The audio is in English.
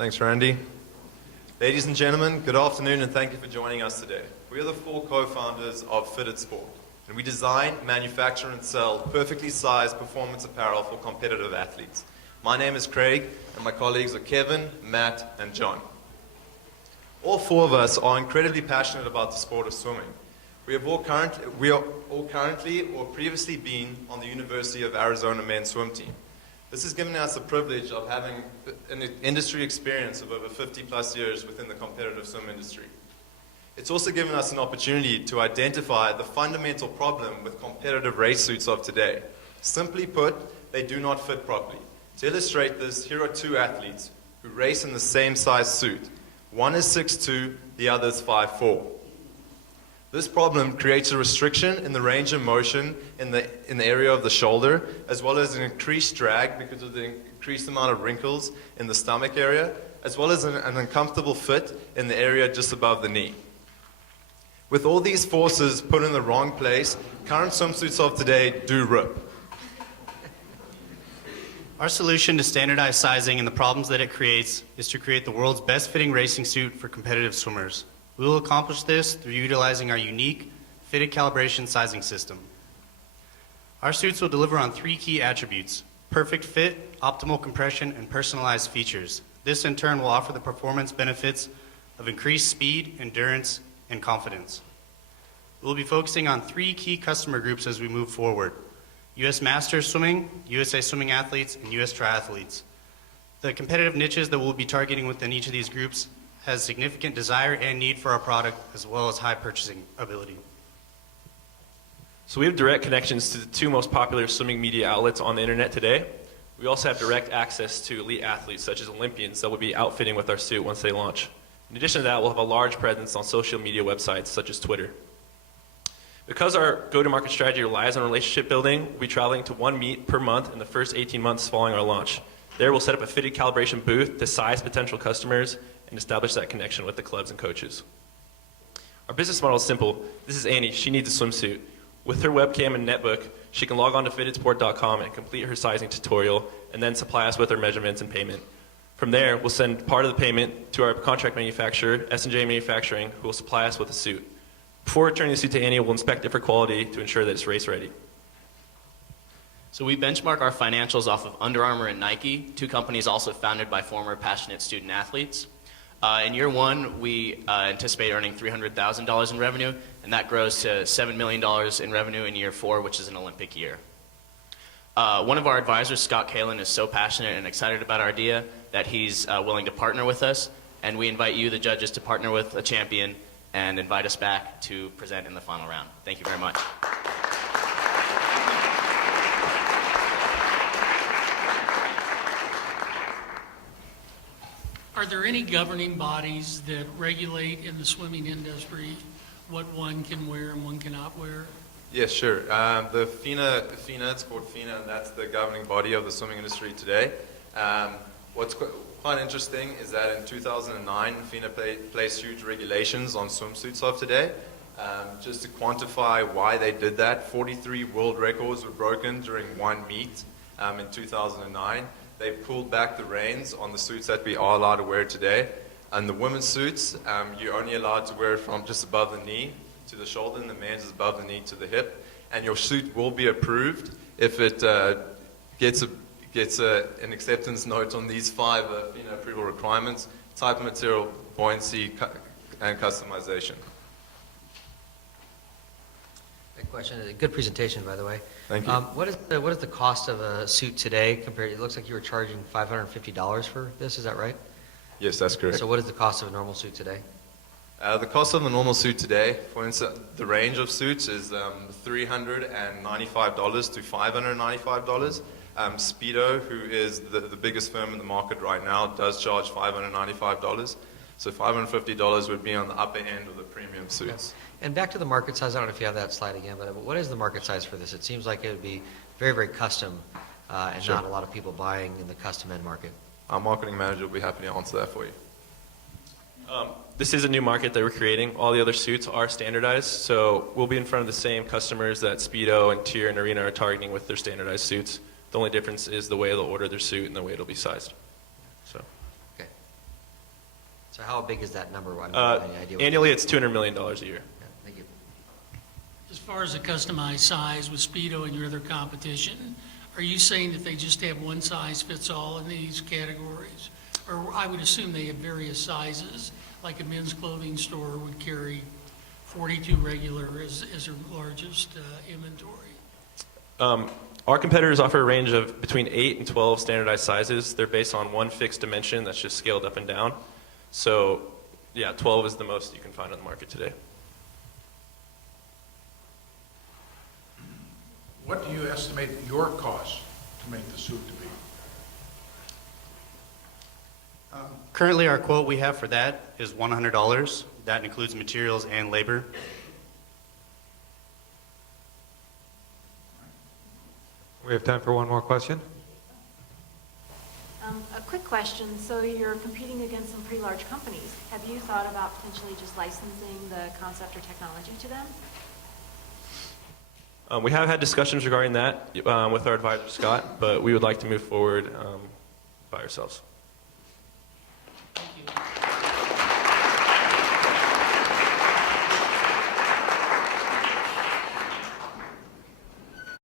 Thanks, Randy. Ladies and gentlemen, good afternoon and thank you for joining us today. We are the 4 co-founders of Fittid Sport, and we design, manufacture, and sell perfectly sized performance apparel for competitive athletes. My name is Craig, and my colleagues are Kevin, Matt, and John. All 4 of us are incredibly passionate about the sport of swimming. We are all currently or previously been on the University of Arizona men's swim team. This has given us the privilege of having an industry experience of over 50 plus years within the competitive swim industry. It's also given us an opportunity to identify the fundamental problem with competitive race suits of today. Simply put, they do not fit properly. To illustrate this, here are 2 athletes who race in the same size suit. One is 6'2", the other is 5'4". This problem creates a restriction in the range of motion in the area of the shoulder, as well as an increased drag because of the increased amount of wrinkles in the stomach area, as well as an uncomfortable fit in the area just above the knee. With all these forces put in the wrong place, current swimsuits of today do rip. Our solution to standardized sizing and the problems that it creates is to create the world's best fitting racing suit for competitive swimmers. We will accomplish this through utilizing our unique fitted calibration sizing system. Our suits will deliver on 3 key attributes: perfect fit, optimal compression, and personalized features. This in turn will offer the performance benefits of increased speed, endurance, and confidence. We will be focusing on 3 key customer groups as we move forward: U.S. Masters Swimming, USA Swimming Athletes, and U.S. Triathletes. The competitive niches that we'll be targeting within each of these groups has significant desire and need for our product, as well as high purchasing ability. So we have direct connections to the 2 most popular swimming media outlets on the internet today. We also have direct access to elite athletes such as Olympians that will be outfitting with our suit once they launch. In addition to that, we'll have a large presence on social media websites such as Twitter. Because our go-to-market strategy relies on relationship building, we'll be traveling to 1 meet per month in the first 18 months following our launch. There we'll set up a fitted calibration booth to size potential customers and establish that connection with the clubs and coaches. Our business model is simple. This is Annie. She needs a swimsuit. With her webcam and netbook, she can log on to FittidSport.com and complete her sizing tutorial and then supply us with her measurements and payment. From there, we'll send part of the payment to our contract manufacturer, S&J Manufacturing, who will supply us with a suit. Before returning the suit to Annie, we'll inspect it for quality to ensure that it's race ready. So we benchmark our financials off of Under Armour and Nike, 2 companies also founded by former passionate student athletes. In year 1, we anticipate earning $300,000 in revenue, and that grows to $7 million in revenue in year 4, which is an Olympic year. One of our advisors, Scott Kalin, is so passionate and excited about our idea that he's willing to partner with us, and we invite you, the judges, to partner with a champion and invite us back to present in the final round. Thank you very much. Are there any governing bodies that regulate in the swimming industry what one can wear and one cannot wear? Yes, sure. The FINA, it's called FINA, and that's the governing body of the swimming industry today. What's quite interesting is that in 2009, FINA placed huge regulations on swimsuits of today. Just to quantify why they did that, 43 world records were broken during 1 meet in 2009. They pulled back the reins on the suits that we are allowed to wear today. And the women's suits, you're only allowed to wear it from just above the knee to the shoulder, and the men's is above the knee to the hip. And your suit will be approved if it gets an acceptance note on these 5 FINA approval requirements: type of material, buoyancy, and customization. Good question. Good presentation, by the way. Thank you. What is the cost of a suit today compared? It looks like you were charging $550 for this. Is that right? Yes, that's correct. So what is the cost of a normal suit today? The cost of a normal suit today, for instance, the range of suits is $395 to $595. Speedo, who is the biggest firm in the market right now, does charge $595. So $550 would be on the upper end of the premium suits. Okay. And back to the market size, I don't know if you have that slide again, but what is the market size for this? It seems like it would be very, very custom and Sure. not a lot of people buying in the custom end market. Our marketing manager will be happy to answer that for you. This is a new market that we're creating. All the other suits are standardized, so we'll be in front of the same customers that Speedo and Tier and Arena are targeting with their standardized suits. The only difference is the way they'll order their suit and the way it'll be sized. So. Okay. So how big is that number? I mean, any idea what- Annually, it's $200 million a year. Yeah, thank you. As far as the customized size with Speedo and your other competition, are you saying that they just have one size fits all in these categories? Or I would assume they have various sizes, like a men's clothing store would carry 42 regular as their largest inventory. Our competitors offer a range of between 8 and 12 standardized sizes. They're based on one fixed dimension that's just scaled up and down. So, yeah, 12 is the most you can find on the market today. What do you estimate your cost to make the suit to be? Currently, our quote we have for that is $100. That includes materials and labor. We have time for one more question. A quick question. So you're competing against some pretty large companies. Have you thought about potentially just licensing the concept or technology to them? We have had discussions regarding that with our advisor, Scott, but we would like to move forward by ourselves. Thank you.